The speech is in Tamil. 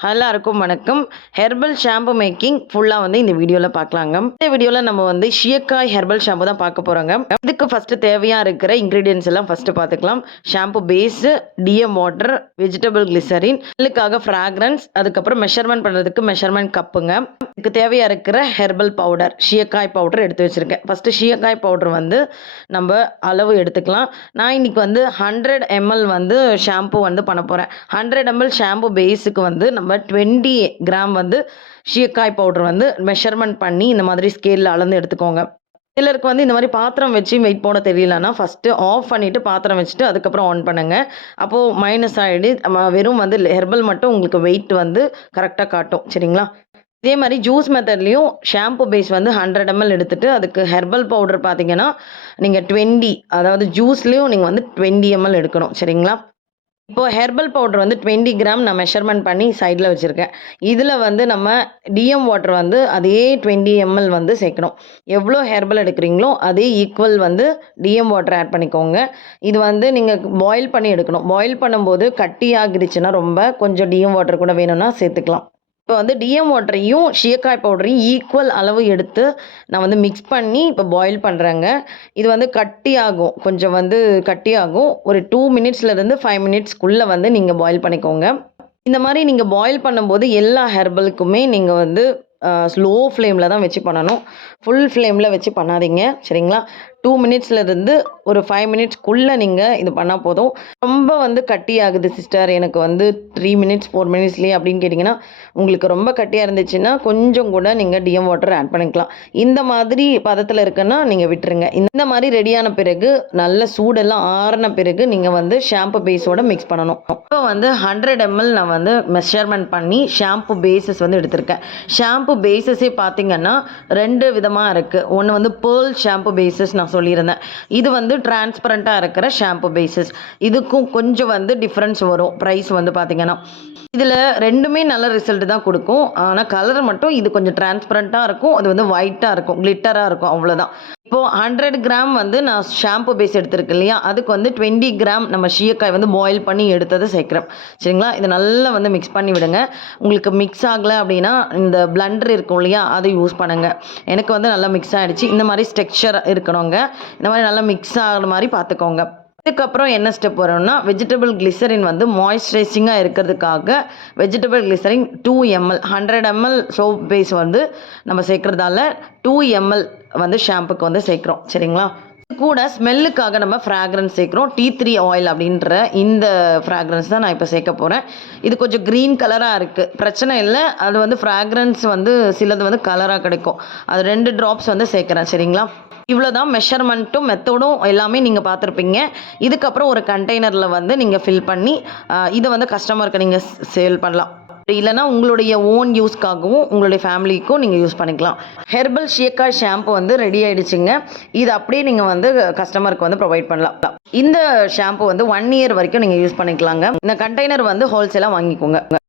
எல்லாருக்கும் வணக்கம். ஹெர்பல் ஷாம்பு மேக்கிங் ஃபுல்லாக வந்து இந்த வீடியோவில் பார்க்கலாங்க இந்த வீடியோவில் நம்ம வந்து ஷியக்காய் ஹெர்பல் ஷாம்பு தான் பார்க்க போகிறோங்க இதுக்கு ஃபஸ்ட்டு தேவையாக இருக்கிற இன்க்ரீடியன்ஸ் எல்லாம் ஃபஸ்ட்டு பார்த்துக்கலாம் shampoo base DM water vegetable glycerin இதுக்காக ஃப்ராக்ரன்ஸ் அதுக்கப்புறம் மெஷர்மெண்ட் பண்ணுறதுக்கு மெஷர்மெண்ட் கப்புங்க இதுக்கு தேவையாக இருக்கிற ஹெர்பல் பவுடர் ஷியக்காய் பவுடர் எடுத்து வச்சுருக்கேன். ஃபஸ்ட்டு ஷியக்காய் பவுடர் வந்து நம்ம அளவு எடுத்துக்கலாம். நான் இன்னைக்கு வந்து ஹண்ட்ரட் எம்எல் வந்து ஷாம்பு வந்து பண்ண போகிறேன் ஹண்ட்ரட் எம்எல் ஷாம்பு பேஸுக்கு வந்து நம்ம டுவெண்ட்டி கிராம் வந்து ஷீக்காய் பவுடர் வந்து மெஷர்மெண்ட் பண்ணி இந்த மாதிரி ஸ்கேலில் அளந்து எடுத்துக்கோங்க. சிலருக்கு வந்து இந்த மாதிரி பாத்திரம் வச்சு வெயிட் போட தெரியலன்னா ஃபஸ்ட்டு ஆஃப் பண்ணிவிட்டு பாத்திரம் வச்சுட்டு அதுக்கப்புறம் ஆன் பண்ணுங்கள் அப்போது மைனஸ் ஆகிடு வெறும் வந்து ஹெர்பல் மட்டும் உங்களுக்கு வெயிட் வந்து கரெக்டாக காட்டும். சரிங்களா? இதே மாதிரி ஜூஸ் மெத்தட்லேயும் ஷாம்பு பேஸ் வந்து ஹண்ட்ரட் எம்எல் எடுத்துகிட்டு அதுக்கு ஹெர்பல் பவுடர் பார்த்தீங்கன்னா நீங்கள் டுவெண்ட்டி அதாவது ஜூஸ்லேயும் நீங்கள் வந்து டுவெண்ட்டி எம்எல் எடுக்கணும். சரிங்களா? இப்போது ஹெர்பல் பவுடர் வந்து டுவெண்ட்டி கிராம் நான் மெஷர்மெண்ட் பண்ணி சைடில் வச்சுருக்கேன். இதில் வந்து நம்ம டிஎம் வாட்டர் வந்து அதே டுவெண்ட்டி எம்எல் வந்து சேர்க்கணும். எவ்வளோ ஹெர்பல் எடுக்கிறீங்களோ அதே ஈக்குவல் வந்து டிஎம் வாட்டர் ஆட் பண்ணிக்கோங்க. இது வந்து நீங்கள் பாயில் பண்ணி எடுக்கணும். பாயில் பண்ணும்போது கட்டி ஆகிடுச்சுன்னா ரொம்ப கொஞ்சம் டிஎம் வாட்டர் கூட வேணும்னா சேர்த்துக்கலாம். இப்போ வந்து டிஎம் வாட்டரையும் ஷியக்காய் பவுடரையும் ஈக்குவல் அளவு எடுத்து நான் வந்து மிக்ஸ் பண்ணி இப்போ பாயில் பண்ணுறேங்க இது வந்து கட்டி ஆகும் கொஞ்சம் வந்து கட்டியாகும். ஒரு டூ மினிட்ஸ்லேருந்து ஃபைவ் மினிட்ஸ்க்குள்ளே வந்து நீங்கள் பாயில் பண்ணிக்கோங்க. இந்த மாதிரி நீங்கள் பாயில் பண்ணும்போது எல்லா ஹெர்பலுக்குமே நீங்கள் வந்து ஸ்லோ ஃப்ளேமில் தான் வச்சு பண்ணணும். ஃபுல் ஃப்ளேமில் வச்சு பண்ணாதீங்க. சரிங்களா? டூ மினிட்ஸ்லேருந்து ஒரு ஃபைவ் மினிட்ஸ்க்குள்ளே நீங்கள் இது பண்ணால் போதும். ரொம்ப வந்து கட்டி ஆகுது சிஸ்டர் எனக்கு வந்து த்ரீ மினிட்ஸ் ஃபோர் மினிட்ஸ்லேயே அப்படின்னு கேட்டிங்கன்னா உங்களுக்கு ரொம்ப கட்டியாக இருந்துச்சுன்னா கொஞ்சம் கூட நீங்கள் டிஎம் வாட்டர் ஆட் பண்ணிக்கலாம். இந்த மாதிரி பதத்தில் இருக்குன்னா நீங்கள் விட்டுருங்க. இந்த மாதிரி ரெடியான பிறகு நல்ல சூடெல்லாம் ஆறின பிறகு நீங்கள் வந்து ஷாம்பு பேஸோட மிக்ஸ் பண்ணணும். இப்போ வந்து ஹண்ட்ரட் எம்எல் நான் வந்து மெஷர்மெண்ட் பண்ணி ஷாம்பு பேஸஸ் வந்து எடுத்திருக்கேன். ஷாம்பு பேஸஸே பார்த்தீங்கன்னா ரெண்டு விதமாக இருக்குது ஒன்று வந்து பேர்ல் ஷாம்பு பேஸஸ் நான் சொல்லியிருந்தேன். இது வந்து டிரான்ஸ்பரண்ட்டாக இருக்கிற ஷாம்பு பேசிஸ் இதுக்கும் கொஞ்சம் வந்து டிஃப்ரென்ஸ் வரும். ப்ரைஸ் வந்து பார்த்தீங்கன்னா இதில் ரெண்டுமே நல்ல ரிசல்ட் தான் கொடுக்கும். ஆனால் கலர் மட்டும் இது கொஞ்சம் டிரான்ஸ்பரண்ட்டாக இருக்கும். அது வந்து ஒயிட்டாக இருக்கும். கிளிட்டராக இருக்கும். அவ்வளோதான் இப்போது ஹண்ட்ரட் கிராம் வந்து நான் ஷாம்பு பேஸ் எடுத்திருக்கேன் இல்லையா? அதுக்கு வந்து டுவெண்ட்டி கிராம் நம்ம ஷீயக்காய் வந்து பாயில் பண்ணி எடுத்ததை சேர்க்குறோம் சரிங்களா? இதை நல்லா வந்து மிக்ஸ் பண்ணி விடுங்க. உங்களுக்கு மிக்ஸ் ஆகலை அப்படின்னா இந்த பிளண்டர் இருக்கும் இல்லையா? அதை யூஸ் பண்ணுங்கள் எனக்கு வந்து நல்லா மிக்ஸ் ஆகிடுச்சு இந்த மாதிரி ஸ்ட்ரக்சர் இருக்கணுங்க. இந்த மாதிரி நல்லா மிக்ஸ் ஆகிற மாதிரி பார்த்துக்கோங்க. இதுக்கப்புறம் என்ன ஸ்டெப் வரும்னா வெஜிடபிள் கிளிசரின் வந்து மாய்ஸ்சரைசிங்காக இருக்கிறதுக்காக vegetable glycerin two ML hundred ML soap base வந்து நம்ம சேர்க்குறதால டூ எம்எல் வந்து ஷாம்புக்கு வந்து சேர்க்குறோம். சரிங்களா? கூட ஸ்மெல்லுக்காக நம்ம ஃப்ராக்ரன்ஸ் சேர்க்குறோம். டீ த்ரீ ஆயில் அப்படின்ற இந்த ஃப்ராக்ரன்ஸ் தான் நான் இப்போ சேர்க்க போகிறேன் இது கொஞ்சம் க்ரீன் கலராக இருக்குது பிரச்சனை இல்லை. அது வந்து ஃப்ராக்ரன்ஸ் வந்து சிலது வந்து கலராக கிடைக்கும். அது ரெண்டு ட்ராப்ஸ் வந்து சேர்க்குறேன். சரிங்களா? இவ்வளோ தான் மெஷர்மெண்ட்டும் மெத்தடும் எல்லாமே நீங்கள் பார்த்துருப்பீங்க. இதுக்கப்புறம் ஒரு கண்டெய்னரில் வந்து நீங்கள் ஃபில் பண்ணி இதை வந்து கஸ்டமருக்கு நீங்கள் சேல் பண்ணலாம். இல்லைனா உங்களுடைய ஓன் யூஸ்க்காகவும் உங்களுடைய ஃபேமிலிக்கும் நீங்கள் யூஸ் பண்ணிக்கலாம். ஹெர்பல் ஷியக்கா ஷாம்பு வந்து ரெடி ஆகிடுச்சிங்க இது அப்படியே நீங்கள் வந்து கஸ்டமருக்கு வந்து ப்ரொவைட் பண்ணலாம். இந்த ஷாம்பு வந்து ஒன் இயர் வரைக்கும் நீங்கள் யூஸ் பண்ணிக்கலாங்க. இந்த கண்டெய்னர் வந்து ஹோல்சேலாக வாங்கிக்கோங்க.